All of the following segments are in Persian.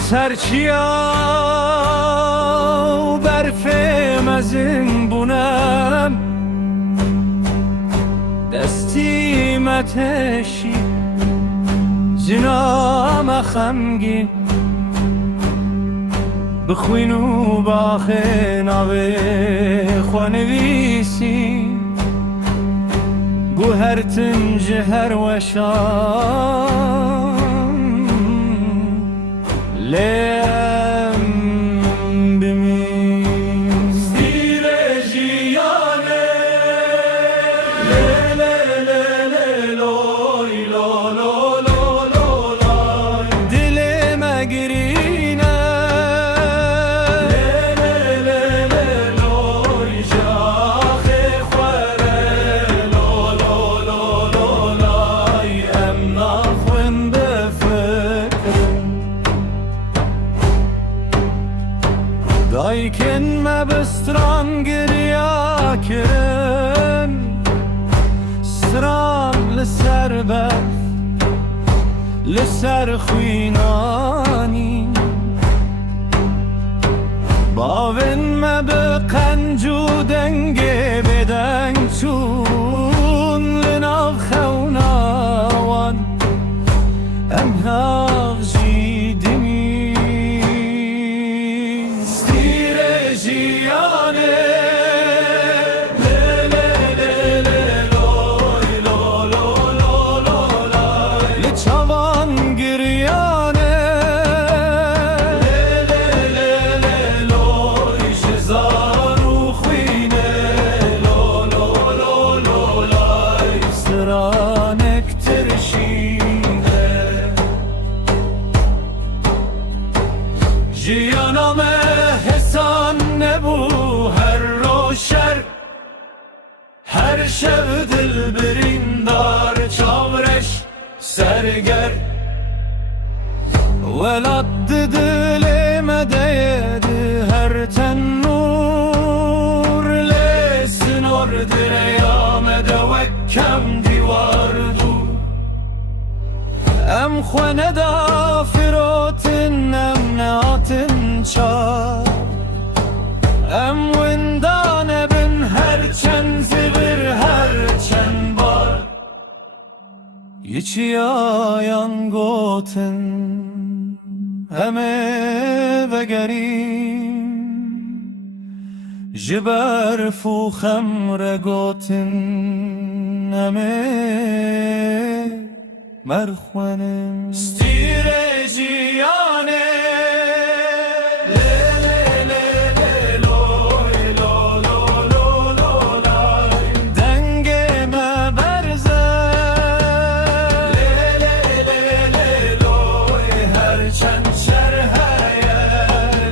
سرچیا و برف مزین بونم دستی متشی جنام خمگین بخوین و باخه ناوه خوانویسی بو هر تنج هر وشام لیم بمین زیر جیانه لی لی لی لی لوی لو لو لو لو لای دل مگرینه لی لی لی لی لوی شاخ خوره لو لو لو لو لای ام ناخون بفکر دایکن مبستران گریا کرن سرام لسر برف لسر خوینانی باون مبقنجو دنگه بدنگ چون لناو خوناوان امناغ جیدمی ستیر جیانه لی لی لی لی لوی لو لو لو لو لای لچوان گریانه لی لی لی لی لوی شزار و خوینه لو لو لو لو لای سرانک ترشینه جیانم حسان نبو هر روشر هر شب دل بریندار چاورش سرگر ولاد دل مدید هر تنور لسنور دریام دوکم دیوار دو ام خونه دا فراتن ام ناتن چار ام وندان بن هر چند زبر هر چند بار یچی آیان گوتن همه بگریم جبر فوخم رگوتن همه مرخوانم ستیر جیانه لی لی لی لی لوی لو لو لو لو لای دنگ مبرزه لی لی لی لی لوی هر چند شرحه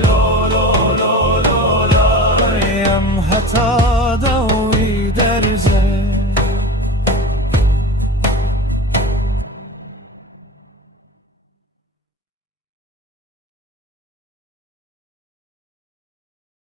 لو لو لو لو لای ام حتی